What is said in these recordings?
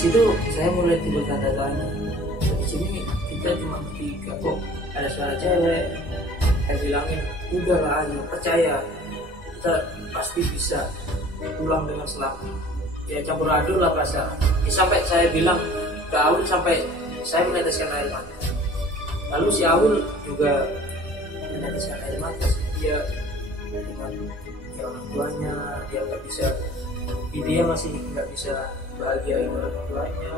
situ saya mulai timbul tanda tanya, di sini kita cuma bertiga kok ada suara cewek. Saya bilangin udahlah, ayo percaya kita pasti bisa pulang dengan selamat. Ya campur aduk lah perasaan. Ya, sampai saya bilang ke Awil, sampai saya meneteskan air mata. Lalu si Awil juga meneteskan air mata sih. Dia dengan ya, orang tuanya dia nggak bisa, dia masih nggak bisa bahagia dengan orang tuanya.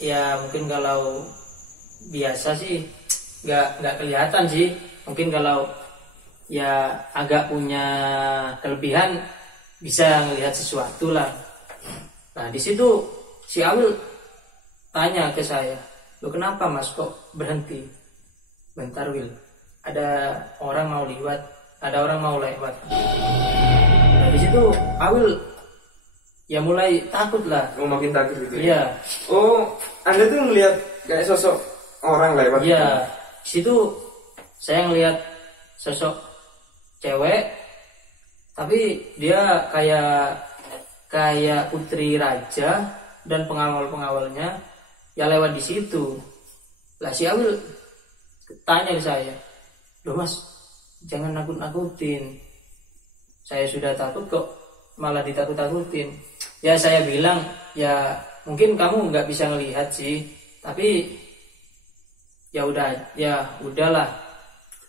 Ya mungkin kalau biasa sih nggak kelihatan sih. Mungkin kalau ya agak punya kelebihan bisa ngelihat sesuatu lah. Nah di situ si Awil tanya ke saya, lo kenapa mas kok berhenti? Bentar Wil, ada orang mau lewat, ada orang mau lewat. Nah di situ Awil ya mulai takut lah. Oh makin takut gitu ya? Iya. Oh Anda tuh ngelihat kayak sosok orang lewat? Iya. Di situ saya ngelihat sosok cewek, tapi dia kayak putri raja dan pengawal-pengawalnya ya lewat di situ. Lah si Awil tanya ke saya, loh mas, jangan nakut-nakutin. Saya sudah takut kok malah ditakut-takutin. Ya saya bilang ya mungkin kamu nggak bisa ngelihat sih, tapi ya udahlah.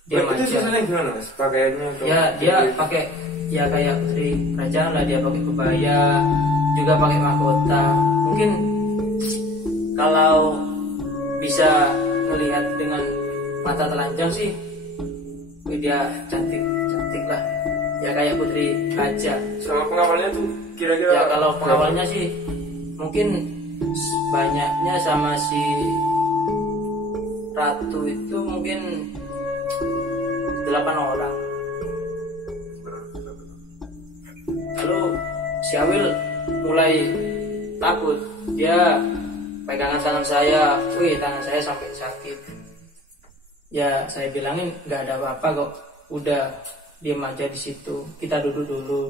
Dia itu suasananya gimana mas? Pakaiannya? Ya dia pakai ya kayak putri kerajaan lah, dia pakai kebaya, juga pakai mahkota. Mungkin kalau bisa melihat dengan mata telanjang sih, dia cantik lah. Ya kayak putri raja. Sama pengawalnya tuh kira-kira? Ya kalau pengawalnya sih mungkin banyaknya sama si ratu itu mungkin 8 orang. Lalu si Awil mulai takut. Dia pegangan tangan saya, tangan saya sampai sakit. Ya saya bilangin nggak ada apa-apa kok, udah diam aja di situ, kita duduk dulu.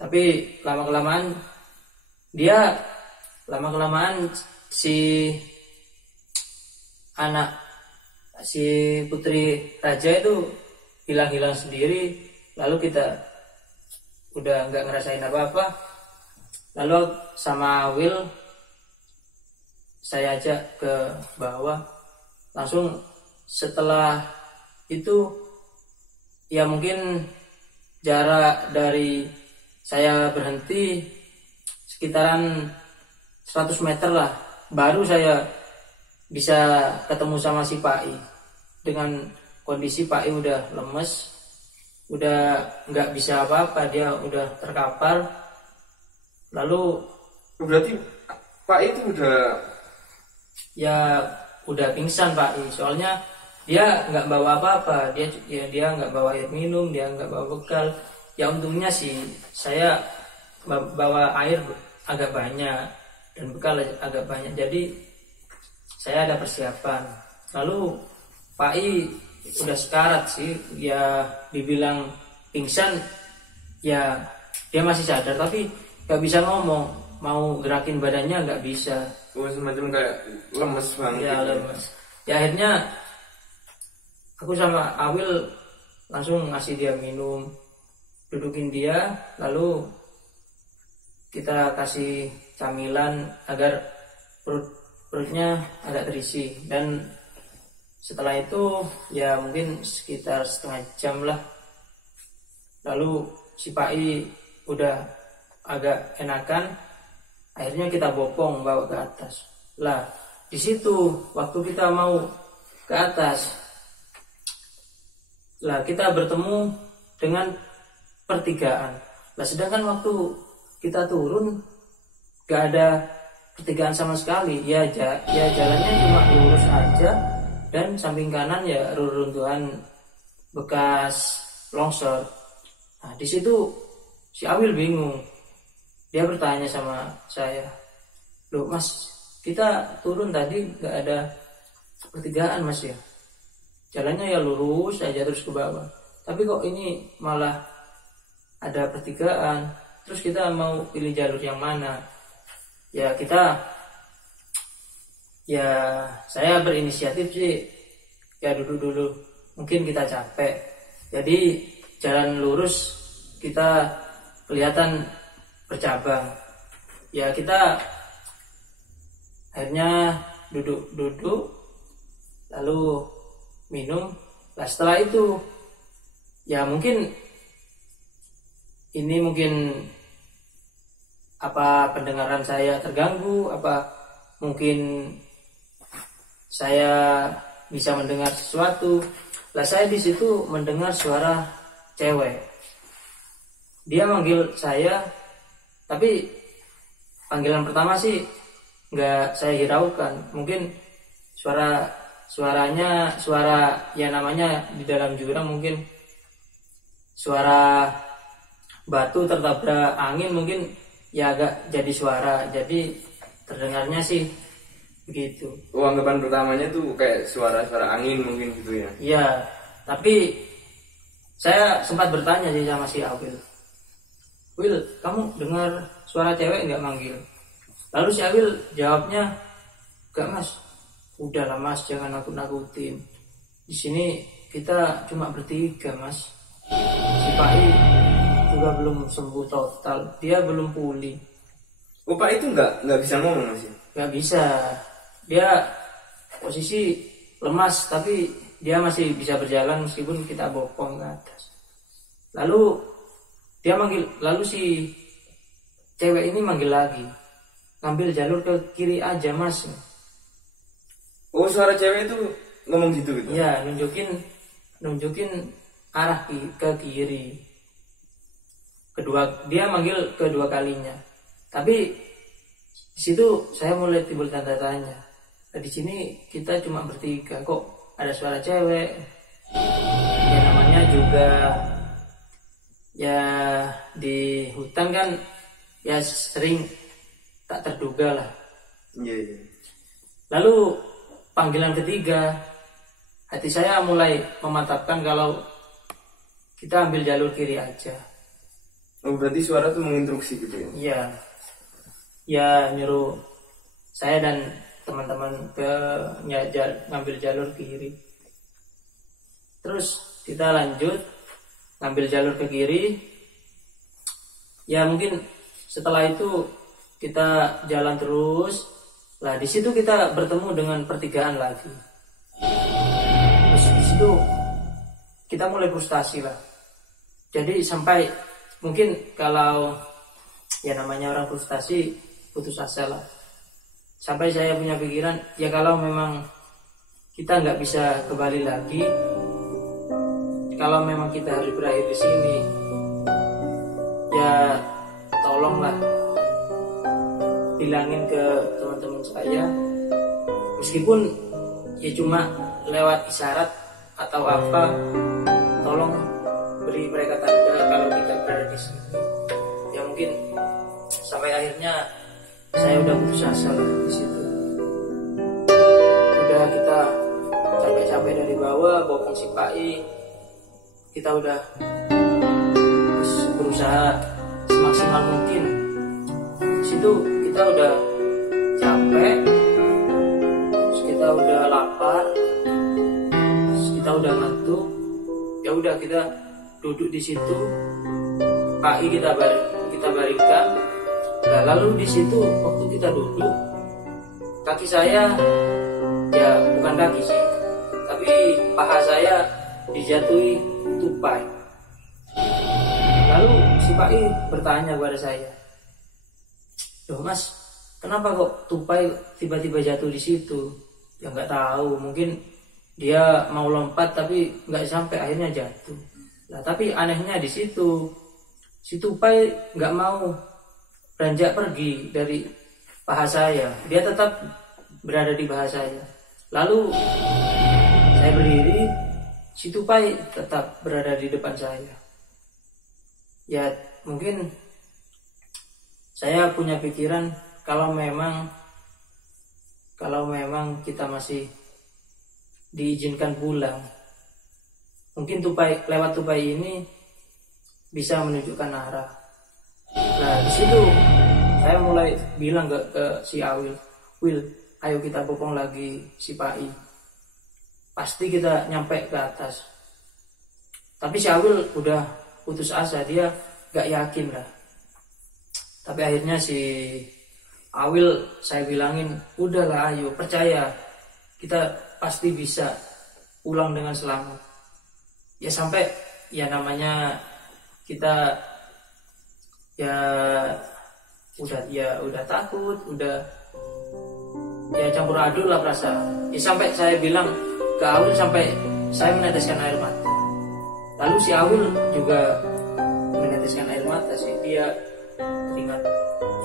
Tapi lama-kelamaan si putri raja itu hilang sendiri. Lalu kita udah nggak ngerasain apa-apa. Lalu sama Will saya ajak ke bawah. Langsung setelah itu ya mungkin jarak dari saya berhenti sekitaran 100 meter lah, baru saya bisa ketemu sama si Pak I. Dengan kondisi Pak I udah lemes, udah nggak bisa apa-apa, dia udah terkapar. Lalu berarti Pak I itu udah pingsan Pak I, soalnya dia nggak bawa apa-apa, dia nggak bawa air minum, dia nggak bawa bekal. Ya untungnya sih saya bawa air agak banyak dan bekal agak banyak, jadi saya ada persiapan. Lalu Pak I udah sekarat sih, ya dibilang pingsan, ya dia masih sadar tapi nggak bisa ngomong, mau gerakin badannya nggak bisa. Oh semacam kayak lemes banget. Ya lemes. Ya akhirnya aku sama Awil langsung ngasih dia minum, dudukin dia, lalu kita kasih camilan agar perut perutnya agak terisi. Dan setelah itu ya mungkin sekitar setengah jam lah, lalu si Pak I udah agak enakan, akhirnya kita bopong bawa ke atas. Lah di situ waktu kita mau ke atas, lah kita bertemu dengan pertigaan. Lah sedangkan waktu kita turun gak ada pertigaan sama sekali, ya jalannya cuma lurus aja, dan samping kanan ya reruntuhan bekas longsor. Nah di situ si Awil bingung, dia bertanya sama saya, loh mas, kita turun tadi gak ada pertigaan mas ya, jalannya ya lurus aja terus ke bawah, tapi kok ini malah ada pertigaan, terus kita mau pilih jalur yang mana? Saya berinisiatif sih, ya duduk dulu, mungkin kita capek, jadi jalan lurus kita kelihatan bercabang, ya kita akhirnya duduk lalu minum. Nah setelah itu ya mungkin apa pendengaran saya terganggu, apa mungkin saya bisa mendengar sesuatu. Lah saya di situ mendengar suara cewek, dia manggil saya, tapi panggilan pertama sih nggak saya hiraukan, mungkin suaranya ya namanya di dalam jurang, mungkin suara batu tertabrak angin, mungkin ya agak jadi suara, jadi terdengarnya sih begitu. Oh, anggapan pertamanya tuh kayak suara-suara angin mungkin gitu ya? Iya, tapi saya sempat bertanya sih sama si Awil, Wil, kamu dengar suara cewek nggak manggil? Lalu si Awil jawabnya, gak mas, udahlah mas, jangan nakut-nakutin. Di sini kita cuma bertiga mas. Si Pak I juga belum sembuh total, dia belum pulih. Oh Pak itu nggak bisa ngomong mas? Nggak bisa, dia posisi lemas, tapi dia masih bisa berjalan meskipun kita bopong ke atas. Lalu si cewek ini manggil lagi, ngambil jalur ke kiri aja mas. Oh suara cewek itu ngomong gitu? Iya, nunjukin arah ke kiri. Dia manggil kedua kalinya. Tapi di situ saya mulai timbul tanda tanya. Di sini kita cuma bertiga, kok ada suara cewek? Ya namanya juga ya di hutan kan, ya sering tak terduga lah. Iya. Lalu panggilan ketiga, hati saya mulai memantapkan kalau kita ambil jalur kiri aja. Oh berarti suara tuh menginstruksi gitu ya? Iya. Ya nyuruh saya dan teman-teman ngambil jalur kiri. Terus kita lanjut ngambil jalur ke kiri. Ya mungkin setelah itu kita jalan terus. Lah di situ kita bertemu dengan pertigaan lagi. Terus di situ kita mulai frustasi lah. Jadi sampai mungkin kalau ya namanya orang frustasi putus asa lah. Sampai saya punya pikiran, ya kalau memang kita nggak bisa kembali lagi, kalau memang kita harus berakhir di sini, ya tolonglah bilangin ke teman-teman saya, meskipun ya cuma lewat isyarat atau apa, tolong beri mereka tanda kalau kita berada di sini. Ya mungkin sampai akhirnya saya udah putus asa lah di situ. Udah kita capek-capek dari bawah bopong si Pak I, kita udah berusaha semaksimal mungkin. Di situ kita udah capek, terus kita udah lapar, terus kita udah ngantuk. Ya udah kita duduk di situ, Pak I kita baringkan. Nah, lalu di situ waktu kita duduk, kaki saya, ya bukan kaki sih, tapi paha saya dijatuhi tupai. Lalu si Pak I bertanya kepada saya, "Loh Mas, kenapa kok tupai tiba-tiba jatuh di situ?" Ya nggak tahu, mungkin dia mau lompat tapi nggak sampai, akhirnya jatuh. Nah tapi anehnya di situ, si tupai nggak mau beranjak pergi dari paha saya, dia tetap berada di paha saya. Lalu saya berdiri, si tupai tetap berada di depan saya. Ya mungkin saya punya pikiran, kalau memang kita masih diizinkan pulang, mungkin lewat tupai ini bisa menunjukkan arah. Nah di situ saya mulai bilang ke si Awil, "Wil, ayo kita bopong lagi si Pak I, pasti kita nyampe ke atas." Tapi si Awil udah putus asa, dia gak yakin lah. Tapi akhirnya si Awil saya bilangin, "Udahlah, ayo percaya, kita pasti bisa pulang dengan selamat." Ya sampai ya namanya kita ya udah takut, udah ya campur aduk lah perasaan. Ya sampai saya bilang ke Awil, sampai saya meneteskan air mata. Lalu si Awil juga meneteskan air mata sih, dia teringat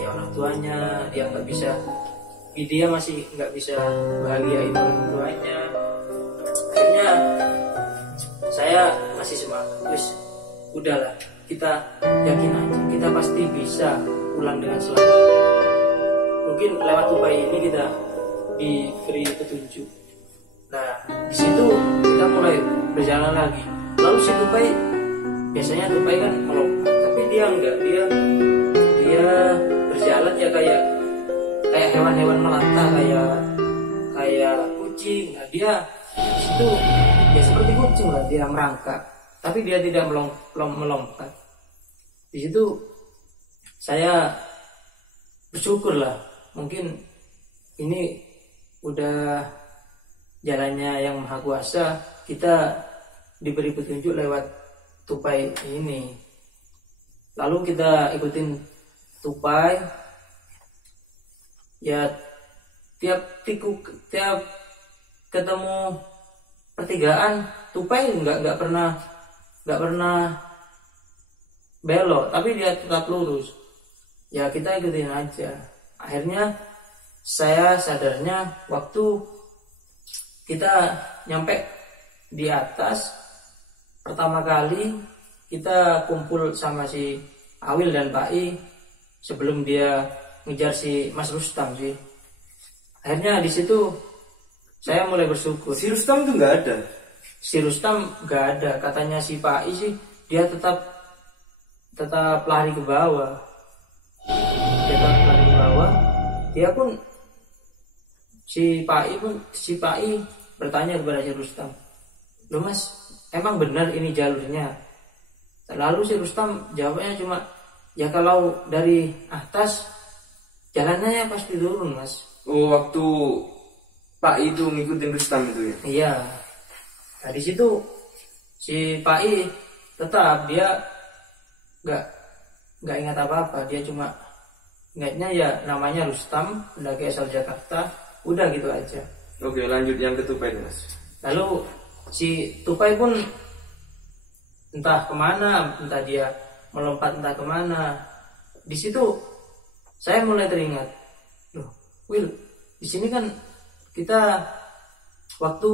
ya orang tuanya, dia masih nggak bisa bahagiain orang tuanya. Akhirnya saya masih semangat, terus udahlah, kita yakin aja, kita pasti bisa pulang dengan selamat. Mungkin lewat tupai ini kita diberi petunjuk. Nah di situ kita mulai berjalan lagi. Lalu si tupai, biasanya tupai kan melompat, tapi dia enggak, dia berjalan ya kayak hewan-hewan melata, kayak kucing. Nah dia di situ ya seperti kucing lah, dia merangkak, tapi dia tidak melompat. Di situ saya bersyukur lah, mungkin ini udah jalannya Yang Maha Kuasa, kita diberi petunjuk lewat tupai ini. Lalu kita ikutin tupai, ya tiap ketemu pertigaan, tupai nggak pernah belok, tapi dia tetap lurus. Ya kita ikutin aja. Akhirnya saya sadarnya waktu kita nyampe di atas pertama kali, kita kumpul sama si Awil dan Pak I sebelum dia ngejar si Mas Rustam sih. Akhirnya di situ saya mulai bersyukur. Si Rustam tuh nggak ada. Si Rustam nggak ada, katanya si Pak I sih dia tetap lari ke bawah. Dia pun si Pak I bertanya kepada si Rustam, "Loh Mas, emang benar ini jalurnya?" Lalu si Rustam jawabnya cuma, "Ya kalau dari atas jalannya pasti turun Mas." Oh, waktu Pak I itu ngikutin Rustam itu ya? Iya. Nah di situ si Pak I tetap dia nggak ingat apa-apa, dia cuma ingatnya ya namanya Rustam, pendaki asal Jakarta, udah gitu aja. Oke, lanjut yang ke tupai Mas. Lalu si tupai pun entah kemana, entah dia melompat entah kemana. Di situ saya mulai teringat, loh Will, di sini kan kita waktu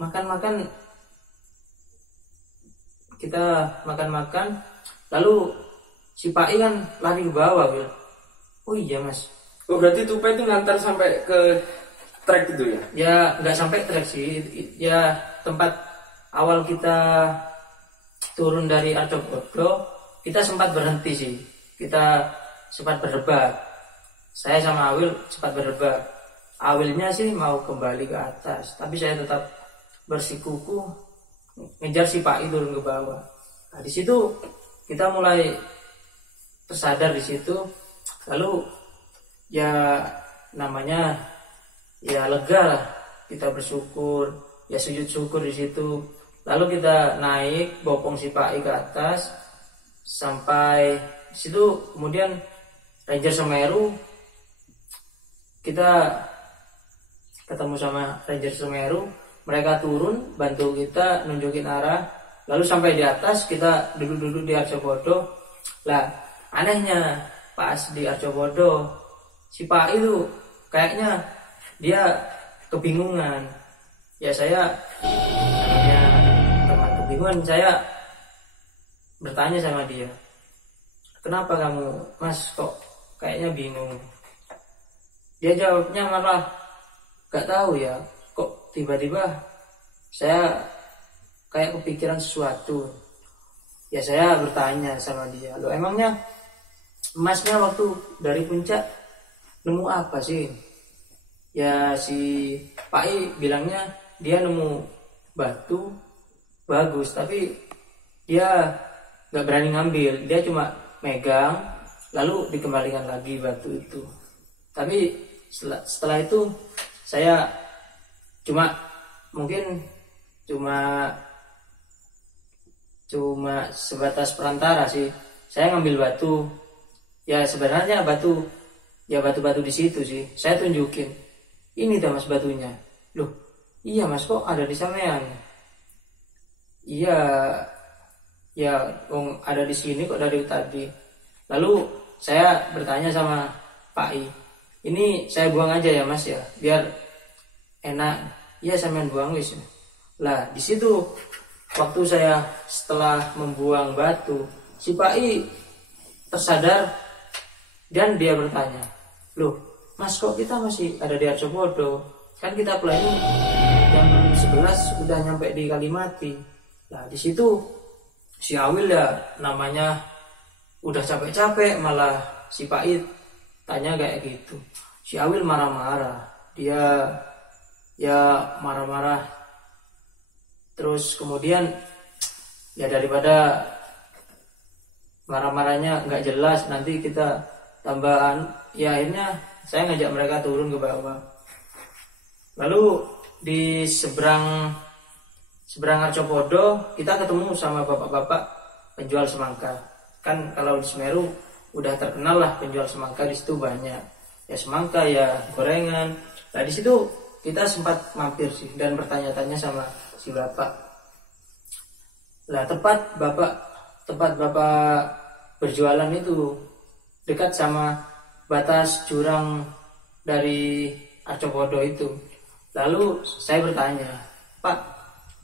makan-makan, lalu si Pak I kan lari ke bawah, Will. Oh iya Mas. Oh berarti tupai itu ngantar sampai ke trek itu ya? Ya nggak sampai trek sih, ya tempat awal kita turun dari Arjobrodo, kita sempat berhenti sih, kita sempat berdebat. Saya sama Awil sempat berdebat. Awilnya sih mau kembali ke atas, tapi saya tetap bersikukuh ngejar si Pak I turun ke bawah. Nah di situ kita mulai tersadar di situ. Lalu ya namanya ya lega lah, kita bersyukur, ya sujud syukur di situ. Lalu kita naik bopong si Pak I ke atas sampai di situ. Kemudian Ranger Semeru, kita ketemu sama Ranger Semeru, mereka turun bantu kita nunjukin arah. Lalu sampai di atas kita duduk-duduk di Arjobodo. Lah anehnya pas di Arjobodo si Pak itu kayaknya dia kebingungan. Ya saya namanya teman kebingungan, saya bertanya sama dia, kenapa kamu Mas kok kayaknya bingung? Dia jawabnya malah gak tahu ya, kok tiba-tiba saya kayak kepikiran sesuatu. Ya saya bertanya sama dia, loh emangnya Masnya waktu dari puncak nemu apa sih? Ya si Pak I bilangnya dia nemu batu bagus, tapi dia gak berani ngambil, dia cuma megang lalu dikembalikan lagi batu itu. Tapi setelah itu saya mungkin cuma sebatas perantara sih. Saya ngambil batu, ya sebenarnya batu-batu di situ sih. Saya tunjukin, ini tuh Mas batunya. Loh iya Mas, kok ada di sampean? Iya ya ada di sini kok dari tadi. Lalu saya bertanya sama Pak I, ini saya buang aja ya Mas ya, biar enak. Iya sampean buang wis. Lah di situ waktu saya setelah membuang batu, si Pak I tersadar dan dia bertanya, loh Mas kok kita masih ada di Arjobodo? Kan kita planning jam 11 udah nyampe di Kalimati. Nah di situ si Awil ya namanya udah capek-capek, malah si Pak I tanya kayak gitu. Si Awil marah-marah, dia ya marah-marah. Terus kemudian ya daripada marah-marahnya nggak jelas, nanti kita tambahan. Ya akhirnya saya ngajak mereka turun ke bawah. Lalu di seberang Arjobodo kita ketemu sama bapak-bapak penjual semangka. Kan kalau di Semeru udah terkenal lah penjual semangka, di situ banyak. Ya semangka ya gorengan. Nah di situ kita sempat mampir sih dan bertanya-tanya sama si bapak. Lah tempat bapak berjualan itu dekat sama batas jurang dari Arjobodo itu. Lalu saya bertanya, Pak,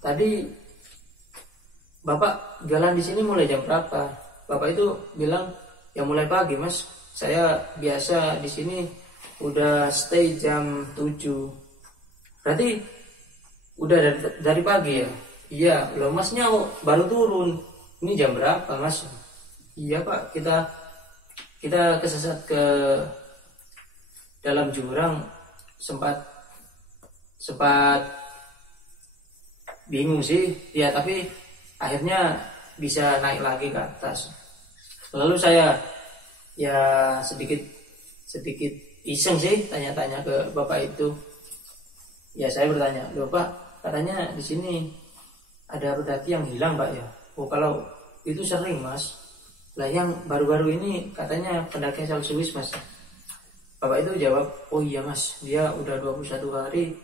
tadi Bapak jualan di sini mulai jam berapa? Bapak itu bilang, ya mulai pagi Mas. Saya biasa di sini udah stay jam 7. Berarti udah dari pagi ya? Iya, loh Masnya baru turun. Ini jam berapa Mas? Iya Pak, kita kesesat ke dalam jurang, sempat bingung sih ya, tapi akhirnya bisa naik lagi ke atas. Lalu saya ya sedikit iseng sih tanya-tanya ke bapak itu. Ya saya bertanya, loh Pak, katanya di sini ada pendaki yang hilang Pak ya? Oh kalau itu sering Mas. Lah yang baru-baru ini katanya pendaki asal Swiss Mas. Bapak itu jawab, oh iya Mas, dia udah 21 hari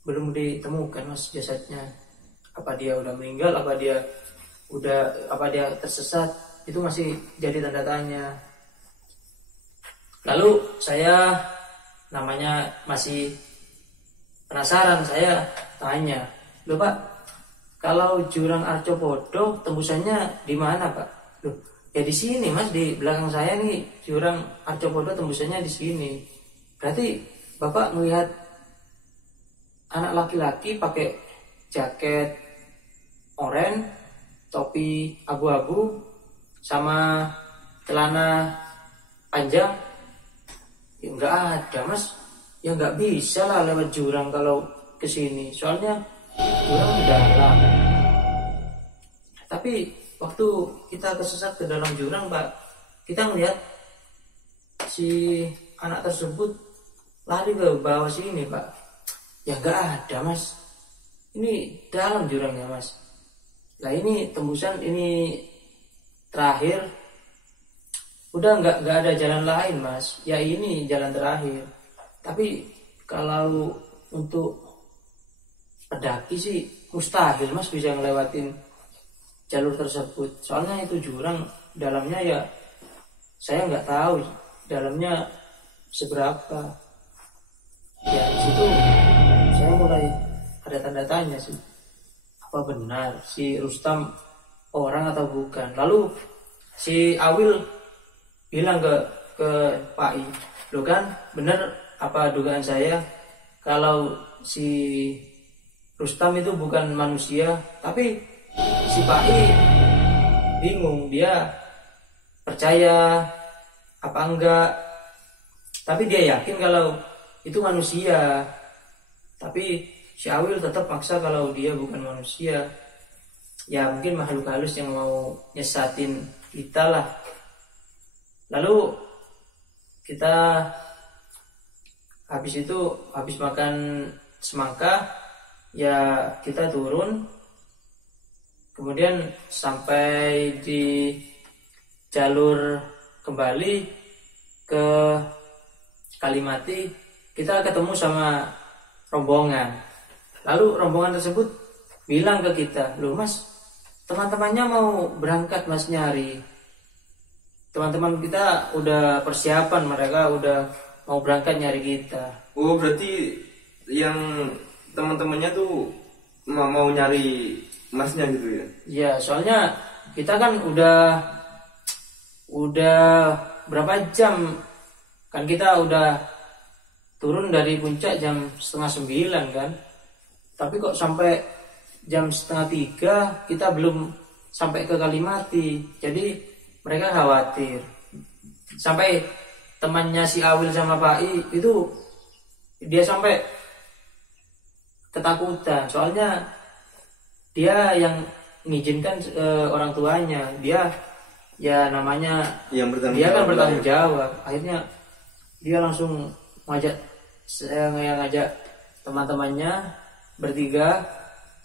belum ditemukan Mas jasadnya. Apa dia udah meninggal, apa dia tersesat, itu masih jadi tanda tanya. Lalu saya namanya masih penasaran, saya tanya, loh Pak, kalau jurang Arjobodo tembusannya di mana Pak? Loh, ya di sini Mas, di belakang saya nih jurang Arjobodo tembusannya di sini. Berarti Bapak melihat anak laki-laki pakai jaket oranye, topi abu-abu, sama celana panjang? Ya enggak ada Mas. Ya enggak bisa lah lewat jurang kalau ke sini. Soalnya jurang dalam. Tapi waktu kita kesesat ke dalam jurang Pak, kita melihat si anak tersebut lari ke bawah sini Pak. Ya nggak ada Mas, ini dalam jurangnya Mas. Lah ini tembusan ini terakhir, udah nggak ada jalan lain Mas, ya ini jalan terakhir. Tapi kalau untuk pendaki sih mustahil Mas bisa ngelewatin jalur tersebut, soalnya itu jurang dalamnya ya saya nggak tahu dalamnya seberapa. Ya di situ saya mulai ada tanda tanya sih, apa benar si Rustam orang atau bukan. Lalu si Awil bilang ke Pak I, lo kan benar apa dugaan saya kalau si Rustam itu bukan manusia. Tapi si Pak I bingung, dia percaya apa enggak, tapi dia yakin kalau itu manusia. Tapi si Awil tetap maksa kalau dia bukan manusia. Ya mungkin makhluk halus yang mau nyesatin kita lah. Lalu kita habis makan semangka, ya kita turun. Kemudian sampai di jalur kembali ke Kalimati, kita ketemu sama rombongan. Lalu rombongan tersebut bilang ke kita, loh Mas, teman-temannya mau berangkat Mas nyari. Teman-teman kita udah persiapan, mereka udah mau berangkat nyari kita. Oh berarti yang teman-temannya tuh mau nyari Masnya gitu ya? Ya soalnya kita kan udah berapa jam kan, kita udah turun dari puncak jam 8:30 kan, tapi kok sampai jam 2:30 kita belum sampai ke Kalimati. Jadi mereka khawatir. Sampai temannya si Awil sama Pak I itu dia sampai ketakutan, soalnya dia yang mengizinkan orang tuanya, dia ya namanya yang dia kan bertanggung jawab. Akhirnya dia langsung ngajak teman-temannya bertiga,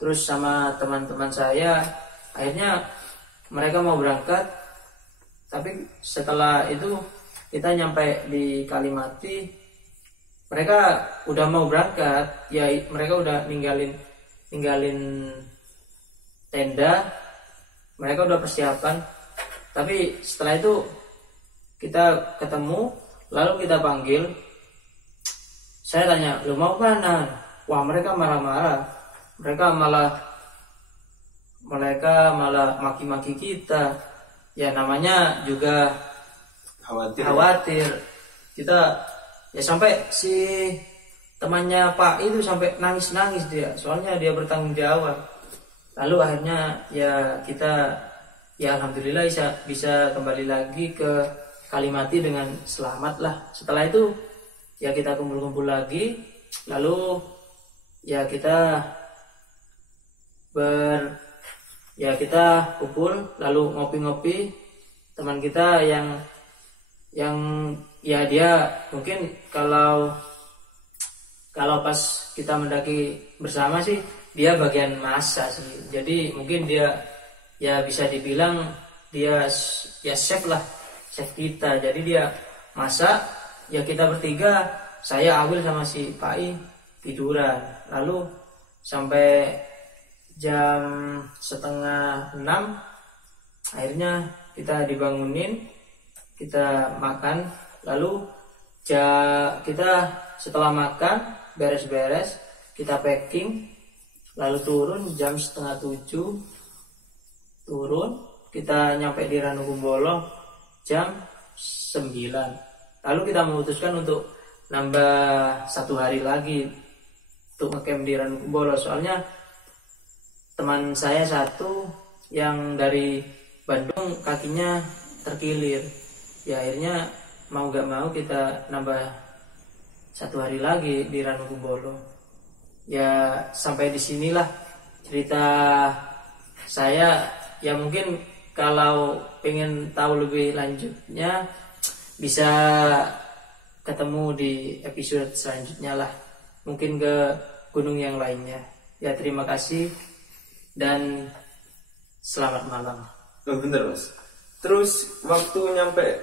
terus sama teman-teman saya. Akhirnya mereka mau berangkat, tapi setelah itu kita nyampe di Kalimati, mereka udah mau berangkat, ya mereka udah ninggalin tenda, mereka udah persiapan. Tapi setelah itu kita ketemu, lalu kita panggil. Saya tanya, lu mau mana? Wah mereka marah-marah, mereka malah maki-maki kita. Ya namanya juga khawatir. Kita ya sampai si temannya Pak itu sampai nangis dia, soalnya dia bertanggung jawab. Lalu akhirnya ya kita ya alhamdulillah bisa kembali lagi ke Kalimati dengan selamat lah. Setelah itu ya kita kumpul-kumpul lagi, lalu ya kita kumpul, lalu ngopi-ngopi. Teman kita yang ya dia mungkin kalau pas kita mendaki bersama sih dia bagian masak sih. Jadi mungkin dia ya bisa dibilang dia ya chef kita. Jadi dia masak, ya kita bertiga, saya Awil sama si Pak I tiduran. Lalu sampai jam 5:30 akhirnya kita dibangunin, kita makan. Lalu kita setelah makan beres-beres, kita packing, lalu turun jam 6:30. Turun, kita nyampe di Ranukumbolo jam 9. Lalu kita memutuskan untuk nambah 1 hari lagi untuk ngecamp di Ranukumbolo. Soalnya teman saya satu yang dari Bandung kakinya terkilir. Ya akhirnya mau gak mau kita nambah 1 hari lagi di Ranukumbolo. Ya sampai di sinilah cerita saya. Ya mungkin kalau pengen tahu lebih lanjutnya bisa ketemu di episode selanjutnya lah, mungkin ke gunung yang lainnya. Ya, terima kasih dan selamat malam. Oh, bentar Mas, terus waktu nyampe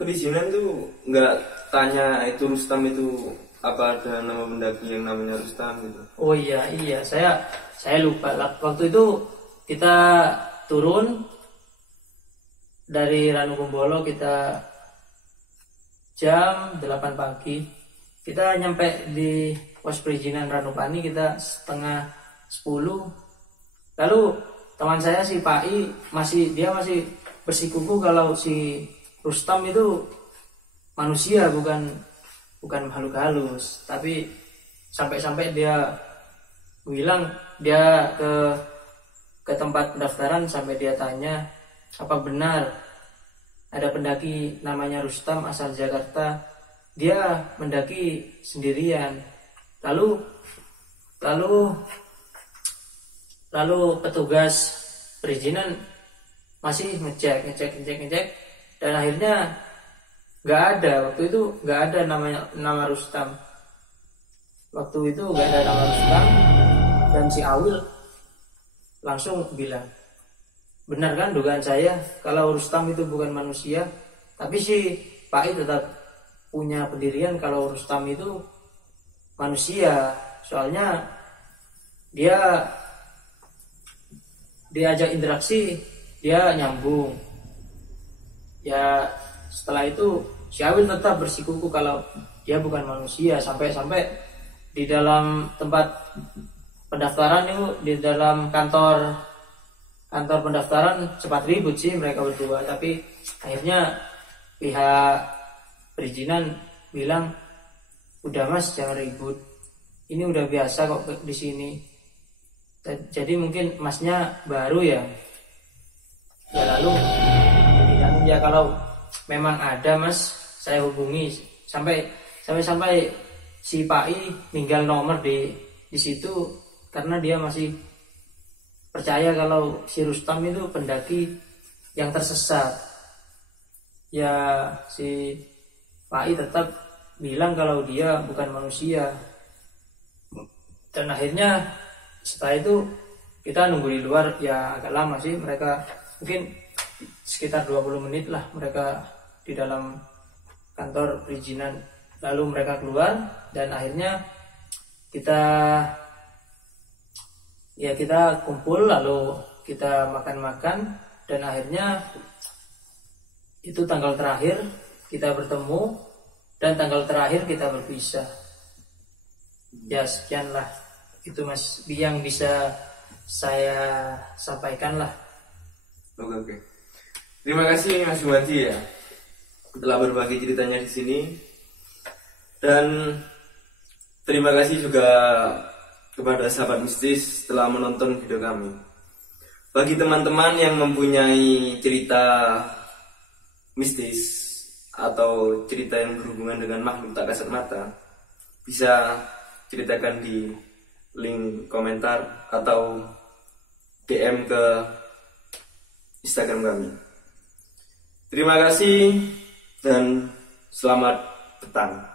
perizinan tuh nggak tanya itu Rustam itu apa ada nama pendaki yang namanya Rustam gitu? Oh iya, saya lupa lah. Waktu itu kita turun dari Ranukumbolo, kita jam 8 pagi. Kita nyampe di pos perizinan Ranupani kita setengah 10. Lalu teman saya si Pai masih bersikuku kalau si Rustam itu manusia, bukan makhluk halus. Tapi sampai dia bilang dia ke tempat pendaftaran, sampai dia tanya apa benar ada pendaki namanya Rustam asal Jakarta, dia mendaki sendirian. Lalu petugas perizinan masih ngecek dan akhirnya waktu itu nggak ada nama Rustam. Waktu itu nggak ada nama Rustam, dan si Awil langsung bilang, benar kan dugaan saya kalau Rustam itu bukan manusia. Tapi si Pai tetap punya pendirian kalau Rustam itu manusia, soalnya dia diajak interaksi, dia nyambung. Ya setelah itu si Awil tetap bersikuku kalau dia bukan manusia, sampai di dalam tempat pendaftaran itu, di dalam kantor pendaftaran sempat ribut sih mereka berdua. Tapi akhirnya pihak perizinan bilang, udah Mas jangan ribut, ini udah biasa kok di sini. Jadi mungkin Masnya baru ya. Lalu ya kalau memang ada Mas, saya hubungi. Sampai si Pai tinggal nomor di situ karena dia masih percaya kalau si Rustam itu pendaki yang tersesat. Ya si Pai tetap bilang kalau dia bukan manusia. Dan akhirnya setelah itu kita nunggu di luar, ya agak lama sih, mereka mungkin sekitar 20 menit lah mereka di dalam kantor perizinan. Lalu mereka keluar dan akhirnya kita kumpul, lalu kita makan-makan, dan akhirnya itu tanggal terakhir kita bertemu dan tanggal terakhir kita berpisah. Ya sekian lah, itu Mas yang bisa saya sampaikan lah. Oke. Terima kasih Mas Juwadi ya telah berbagi ceritanya di sini, dan terima kasih juga kepada sahabat mistis telah menonton video kami. Bagi teman-teman yang mempunyai cerita mistis atau cerita yang berhubungan dengan makhluk tak kasat mata, bisa ceritakan di link komentar atau DM ke Instagram kami. Terima kasih dan selamat petang.